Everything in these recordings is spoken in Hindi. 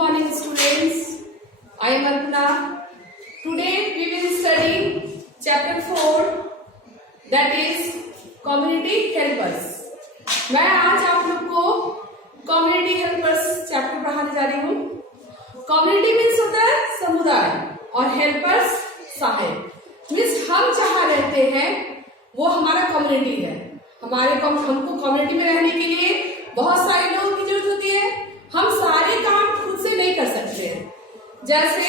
morning students. I am Arpana. Today we will study chapter 4 that is community helpers. मैं आज आप लोग को community helpers चैप्टर पढ़ाने जा रही हूँ. Community मीन्स होता है समुदाय और helpers सहायक. मीन्स हम जहाँ रहते हैं वो हमारा कम्युनिटी है. हमको कम्युनिटी में रहने के लिए बहुत सारे लोगों की जरूरत होती है. हम सारे काम खुद से नहीं कर सकते हैं. जैसे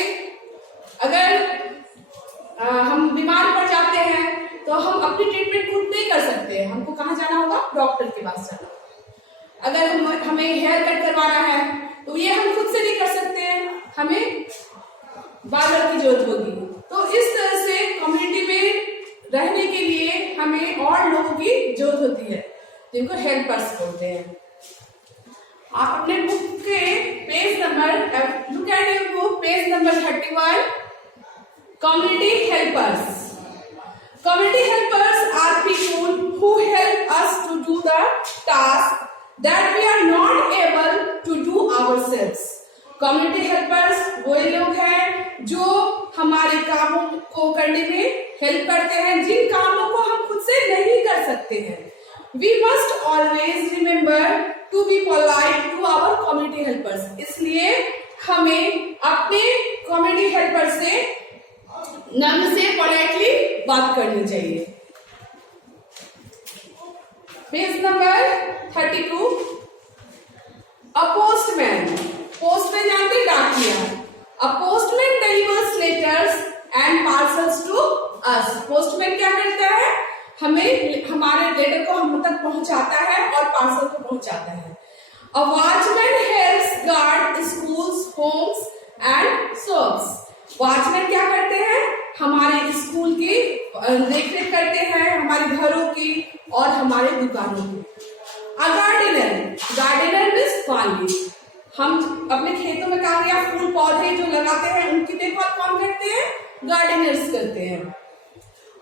अगर हम बीमार पड़ जाते हैं तो हम अपनी ट्रीटमेंट खुद नहीं कर सकते हैं. हमको कहाँ जाना होगा? डॉक्टर के पास जाना. अगर हमें हेयर कट करवाना है तो ये हम खुद से नहीं कर सकते हैं, हमें बार्बर की जरूरत होगी. तो इस तरह से कम्युनिटी में रहने के लिए हमें और लोगों की जरूरत होती है जिनको हेल्पर्स बोलते हैं. आप अपने बुक के page number look at your book page number 31. Community helpers. Community helpers are people who help us to do the task that we are not able to do ourselves. Community helpers वही लोग हैं जो हमारे कामों को करने में हेल्प करते हैं जिन कामों को हम खुद से नहीं कर सकते हैं. We must always remember to be polite to our community helpers. इसलिए हमें अपने community helpers से नम्र से पोलाइटली बात करनी चाहिए. Page number 32. A postman. Postman जानते हैं? डाकिया. A postman delivers letters and parcels to us. Postman क्या करता है? हमें हमारे लेटर को हम तक पहुंचाता है और पार्सल को पहुंचाता है. A watchman helps guard schools, homes and shops. Watchman क्या करते हैं? हमारे स्कूल की देखरेख करते हैं, हमारे घरों की और हमारे दुकानों की. A gardener. गार्डनर मीन्स पानी. हम अपने खेतों में काम या फूल पौधे जो लगाते हैं उनकी देखभाल कौन करते हैं? गार्डनर्स करते हैं.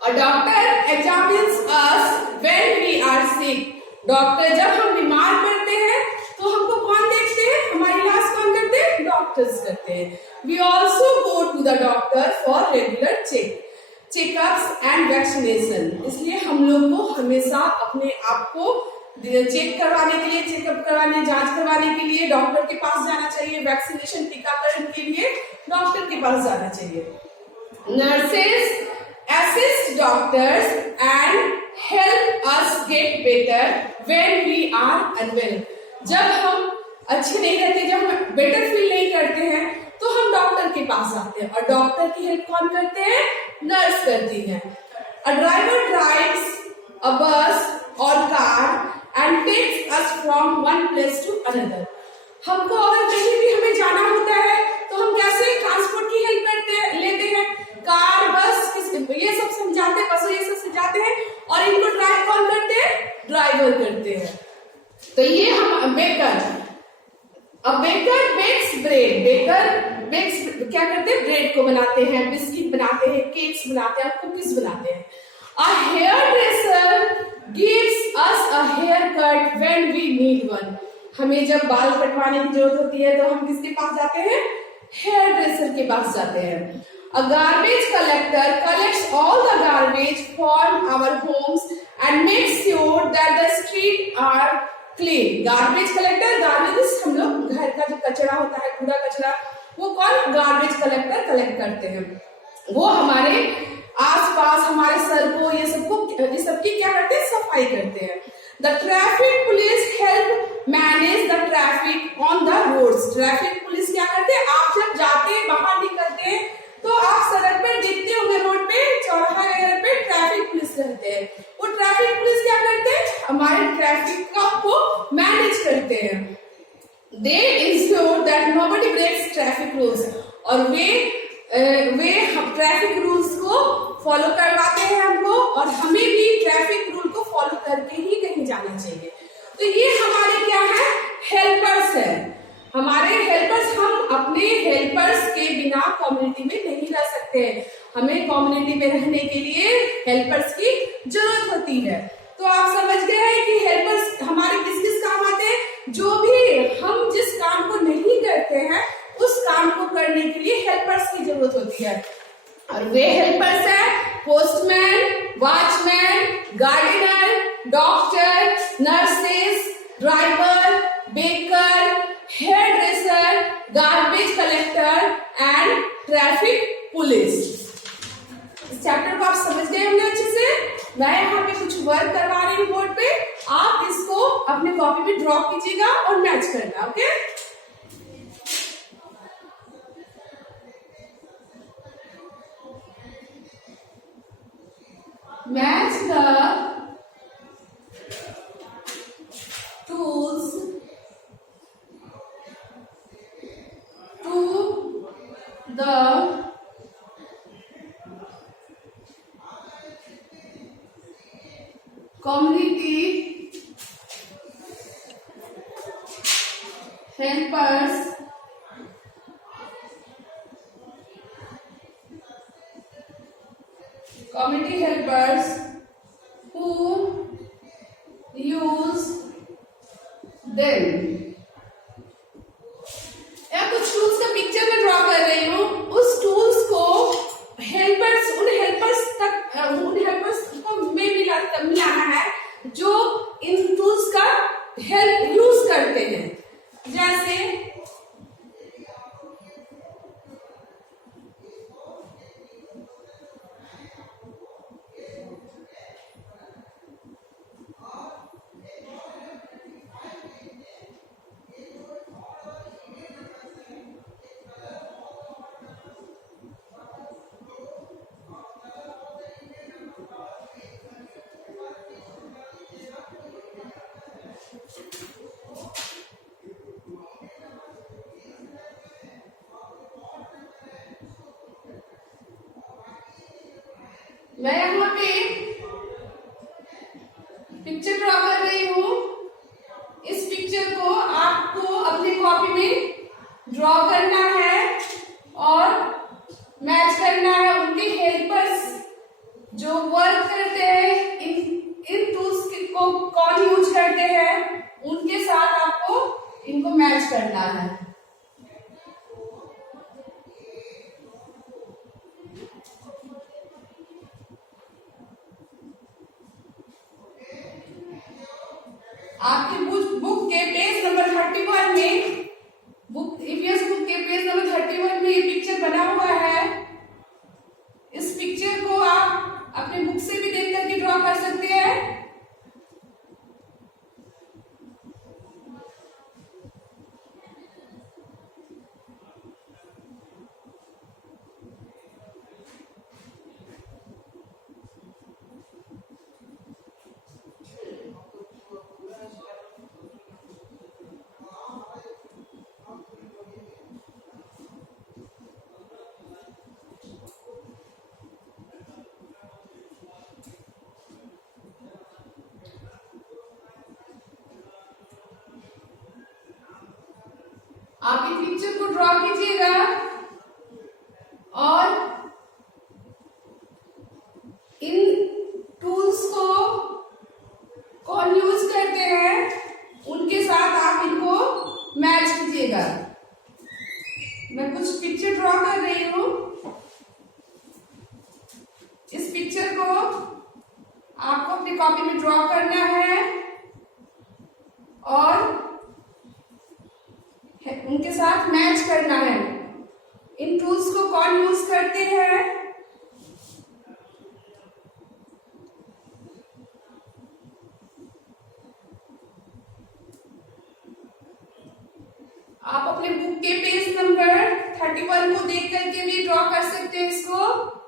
A doctor examines us when we are sick. Doctor जब हम बीमार पड़ते हैं तो हमको कौन देखते हैं? हमारी इलाज कौन करते हैं? डॉक्टर्स करते हैं. We also go to the doctor for regular checkups and vaccination. इसलिए हम लोग को हमेशा अपने आप को चेक करवाने के लिए, चेकअप करवाने, जांच करवाने के लिए डॉक्टर के पास जाना चाहिए. वैक्सीनेशन, टीकाकरण के लिए डॉक्टर के पास जाना चाहिए. Nurses assist doctors and help us get better when we are unwell. जब हम अच्छे नहीं रहते, जब हम बेटर फील नहीं करते हैं तो हम डॉक्टर के पास जाते हैं और डॉक्टर की हेल्प कौन करते हैं? नर्स करती है. A driver drives a bus or car and takes us from one place to another. हमको अगर कहीं भी हमें जाना होता है तो हम कैसे ट्रांसपोर्ट की हेल्प लेते हैं? कार, बस, ये सब समझाते हैं, बस ये सब समझाते हैं और इनको ड्राइव कौन करते हैं? ड्राइवर करते हैं. तो ये हम बेकर. अब baker bakes bread. Baker bakes क्या करते हैं? ब्रेड को बनाते हैं, बिस्किट बनाते हैं, केक्स बनाते हैं, कुकीज बनाते हैं. A hairdresser gives us a haircut when we need one. हमें जब बाल कटवाने की जरूरत होती है तो हम किसके पास जाते हैं? हेयर ड्रेसर के पास जाते हैं. A garbage collector collects all the garbage from our homes and makes sure that the streets are clean. Garbage collector, garbage हम लोग घर का जो कचरा होता है, कूड़ा कचरा, वो कौन? गार्बेज कलेक्टर कलेक्ट करते हैं. वो हमारे आसपास, हमारे सड़कों, ये सबकी क्या करते हैं? सफाई करते हैं. The traffic police help manage the traffic on the roads. Traffic police क्या करते हैं? आप जब जाते हैं, बाहर निकलते हैं तो आप सड़क पर देखते होंगे, रोड पे, चौराहा वगैरह पे ट्रैफिक पुलिस रहते हैं. वो ट्रैफिक पुलिस क्या करते हैं? हमारे ट्रैफिक को मैनेज करते हैं. They ensure that nobody breaks traffic rules. और वे हम ट्रैफिक रूल्स को फॉलो करवाते हैं हमको और हमें भी ट्रैफिक रूल को फॉलो करके ही कहीं जाना चाहिए. तो ये हमारे क्या है? हेल्पर्स है. हमारे हेल्पर्स. हम अपने हेल्पर्स के बिना कम्युनिटी में नहीं रह सकते. हमें कम्युनिटी में रहने के लिए हेल्पर्स की जरूरत होती है. तो आप समझ गए हैं कि हेल्पर्स हमारे किस किस काम आते हैं? जो भी हम जिस काम को नहीं करते हैं driver, baker, hairdresser, garbage collector and traffic police. इस चैप्टर को आप समझ गए होंगे अच्छे से। मैं यहाँ पे कुछ वर्क करवा रही हूँ बोर्ड पे, आप इसको अपने कॉपी में ड्रॉ कीजिएगा और मैच करना। Okay, match the tools to the community helpers who use them। या कुछ टूल्स का पिक्चर में ड्रॉ कर रही हूँ, उस टूल्स को हेल्पर्स, उन हेल्पर्स को में मिलाना है जो इन टूल्स का हेल्प यूज करते हैं। जैसे मैं यहाँ पे पिक्चर ड्रॉ कर रही हूँ। इस पिक्चर को आपको अपनी कॉपी में ड्रॉ करना है और मैच करना है। उनके हेल्पर्स जो वर्क करते हैं, इन टूल्स को कौन यूज करते हैं, उनके साथ आपको इनको मैच करना है। आपकी बुक के पेज नंबर 31 में, बुक ईवीएस बुक के पेज नंबर 31 में ये पिक्चर बना हुआ है। इस पिक्चर को आप अपने बुक से भी देख करके ड्रॉ कर सकते हैं। आप इस पिक्चर को ड्रॉ कीजिएगा और इन टूल्स को कौन यूज करते हैं, उनके साथ आप इनको मैच कीजिएगा। मैं कुछ पिक्चर ड्रॉ कर रही हूँ। इस पिक्चर को आपको अपनी कॉपी में ड्रॉ करना है और उनके साथ मैच करना है। इन टूल्स को कौन यूज करते हैं, आप अपने बुक के पेज नंबर 31 को देख करके भी ड्रॉ कर सकते हैं इसको।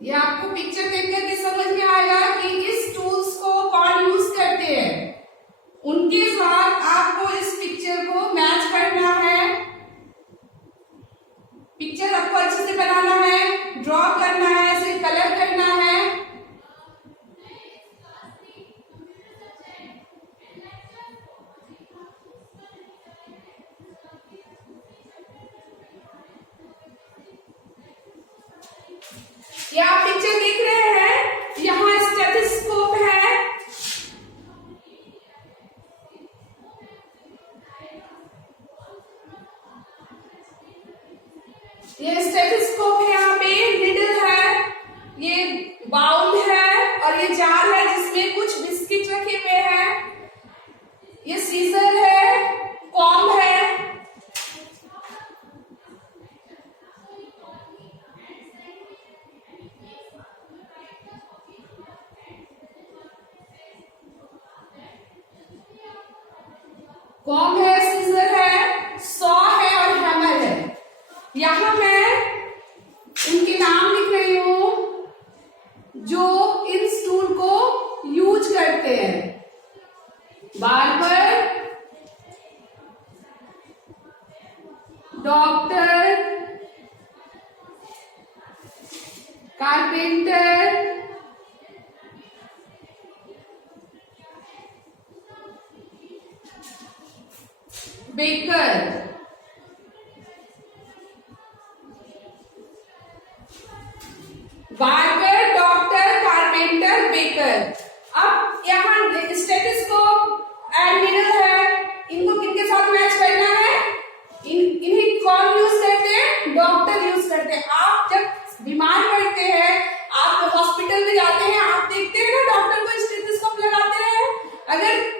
ये आपको पिक्चर देख करके समझ में आएगा कि इस टूल्स को कौन यूज करते हैं। उनके साथ आपको इस पिक्चर को मैच करना है। पिक्चर आपको अच्छे से बनाना है, ड्रॉ करना है, ऐसे कलर करना है। ये आप पिक्चर देख रहे हैं, यहाँ स्टेथोस्कोप है, ये स्टेथोस्कोप है, यहाँ पे निडल है, ये बाउल है और ये जार है जिसमें कुछ बिस्किट रखे हुए हैं, ये सीजर है, कॉम्ब है, कॉम्ब है, सीजर है, सॉ है और हैमर है। यहां मैं इनके नाम लिख रही हूं जो इन टूल को यूज करते हैं। Barber, doctor, carpenter, baker. Barber, doctor, carpenter, baker. अब यहाँ स्टेथोस्कोप एंड निडल है, इनको किनके साथ मैच करना है? इन्हें कौन यूज करते हैं? डॉक्टर यूज करते हैं। आप जब बीमार पड़ते हैं, आप हॉस्पिटल में जाते हैं, आप देखते हैं ना डॉक्टर को स्टेथोस्कोप लगाते हैं।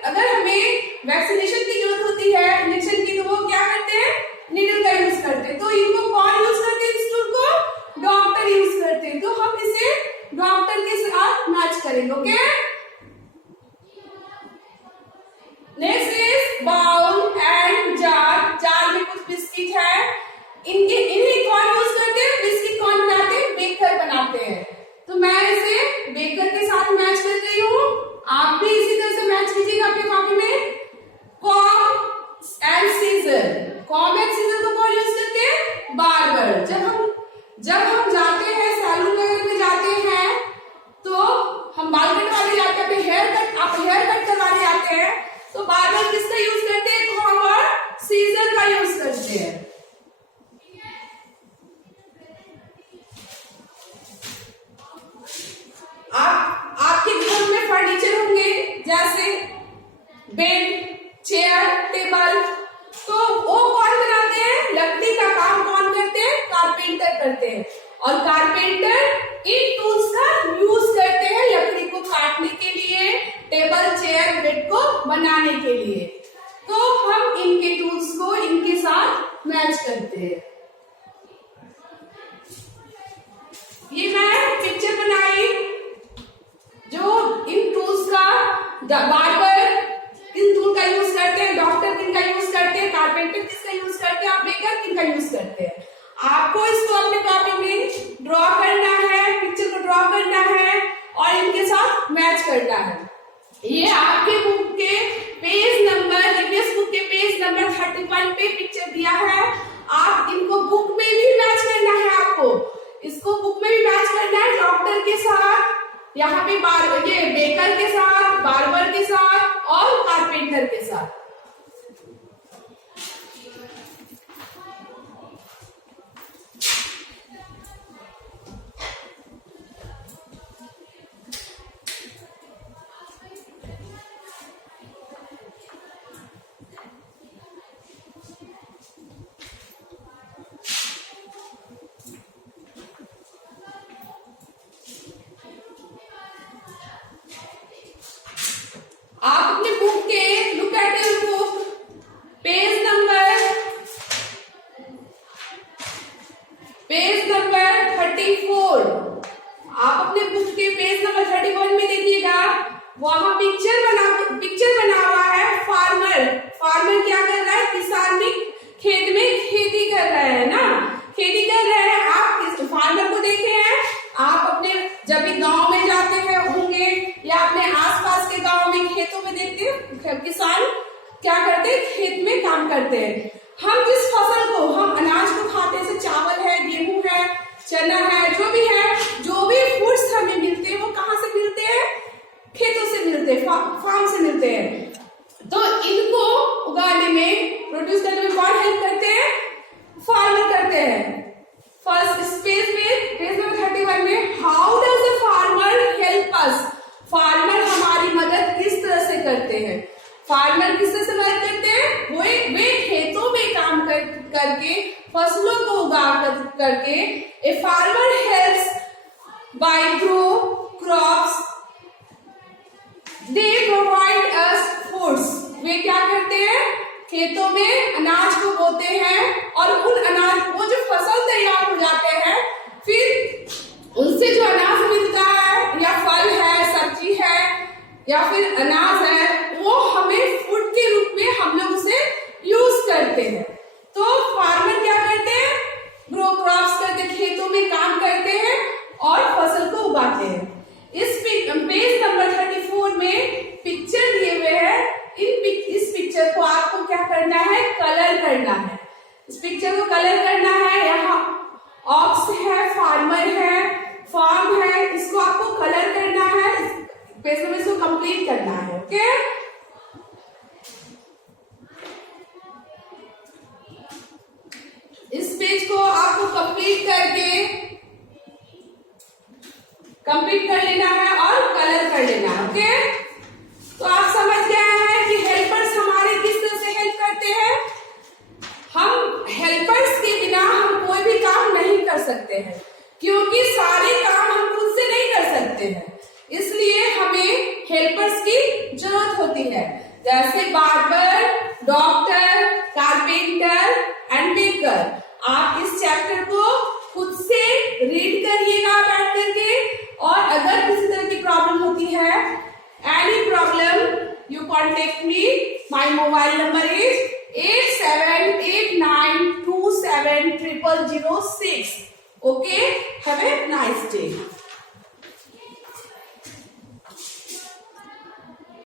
अगर हमें वैक्सीनेशन की जरूरत होती है, इंजेक्शन की, तो वो क्या करते हैं? निडल का यूज करते हैं। तो इनको कौन यूज करते हैं? इस टूल को डॉक्टर यूज करते हैं। तो हम इसे डॉक्टर के साथ मैच करेंगे। Okay, next is bowl and jar. Jar में कुछ बिस्किट है, इन्हें कौन यूज करते हैं? बिस्किट कौन बनाते हैं? बेकर बनाते हैं। तो मैं इसे बेकर के साथ मैच कर रही हूँ, आप भी इसी तरह से मैच कीजिएगा अपने कॉपी में। Comb and seizure. Comb and seizure को कौन यूज करते हैं? बार्बर। जब हम जाते हैं सैलून वगैरह में जाते हैं, तो हम बाल कटवाने जाते हैं, आप हेयर कट करवाने जाते हैं, तो बार्बर किसका यूज करते हैं? कॉम्ब और सीजर का यूज करते हैं। आपके घर में फर्नीचर होंगे जैसे बेड, चेयर, टेबल, तो वो कौन बनाते हैं? लकड़ी का काम कौन करते हैं? कारपेंटर करते हैं। और कारपेंटर इन टूल्स का यूज करते हैं लकड़ी को काटने के लिए, टेबल, चेयर, बेड को बनाने के लिए। तो हम इनके टूल्स को इनके साथ मैच करते हैं। ये मैं पिक्चर बनाई जो इन टूल्स का, बार्बर किन टूल का यूज करते हैं, डॉक्टर किन का यूज करते हैं, कारपेंटर किसका यूज करते हैं, और बेकर किन का यूज करते हैं। आपको इसको अपने कॉपी में ड्रॉ करना है, पिक्चर को ड्रॉ करना है और इनके साथ मैच करना है। ये आपके बुक के पेज नंबर, ईवीएस बुक के पेज नंबर 31 पे पिक्चर दिया है। आप इनको बुक में भी मैच करना है, आपको इसको बुक में भी मैच करना है डॉक्टर के साथ, यहाँ पे ये बेकर के साथ, बार्बर के साथ और कारपेंटर के साथ। आप अपने बुक के look at your book, page number 34। आप अपने बुक के पेज नंबर 31 में देखिएगा, वहां पिक्चर बना हुआ है। फार्मर क्या कर रहा है? किसान भी खेत में खेती कर रहा है ना, खेती कर रहे हैं। आप इस फार्मर को देखे हैं? आप अपने जब भी गांव में जाते हैं होंगे या अपने आसपास के गांव में खेतों में देखते हैं, किसान क्या करते हैं? खेत में काम करते हैं। हम जिस फसल को, हम अनाज को खाते हैं, जैसे चावल है, गेहूं है, चना है, जो भी फूड्स हमें मिलते हैं, वो कहाँ से मिलते हैं? खेतों से मिलते हैं, फार्म से मिलते हैं। तो इनको उगाने में, प्रोड्यूस करने में कौन हेल्प करते हैं? फार्मर करते हैं। फर्स्ट पेज नंबर 31 में फार्मर किससे सर्वाइव करते हैं? वे खेतों में काम करके फसलों को उगा करके a farmer helps by grow crops, they provide us foods. वे क्या करते हैं? खेतों में अनाज को बोते हैं और उन अनाज को जो फसल तैयार हो जाते हैं, फिर उनसे जो अनाज मिलता है या फल है, सब्जी है या फिर अनाज है, वो हमें फूड के रूप में हम लोग उसे यूज करते हैं। तो फार्मर क्या करते हैं? ग्रो क्रॉप्स करते, खेतों में काम करते हैं और फसल को उगाते हैं। इस पेज नंबर 34 में पिक्चर दिए हुए हैं। इस पिक्चर को आपको क्या करना है? कलर करना है। इस पिक्चर को कलर करना है। यहाँ ऑक्स है, फार्मर है, फार्म है, इसको आपको कलर करना है। पेज में इसको कंप्लीट करना है। ओके, इस पेज को आपको कंप्लीट कर लेना है और कलर कर लेना है। ओके, तो आप समझ गए हैं कि हेल्पर्स हमारे किस तरह से हेल्प करते हैं। हम हेल्पर्स के बिना हम कोई भी काम नहीं कर सकते हैं, क्योंकि सारे काम हम खुद से नहीं कर सकते हैं, इसलिए हमें हेल्पर्स की जरूरत होती है, जैसे barber, doctor, carpenter and baker. आप इस चैप्टर को खुद से रीड करिएगा बैठ करके, और अगर किसी तरह की प्रॉब्लम होती है, any problem, you contact me. My mobile number is 8789270006. Okay, have a nice day.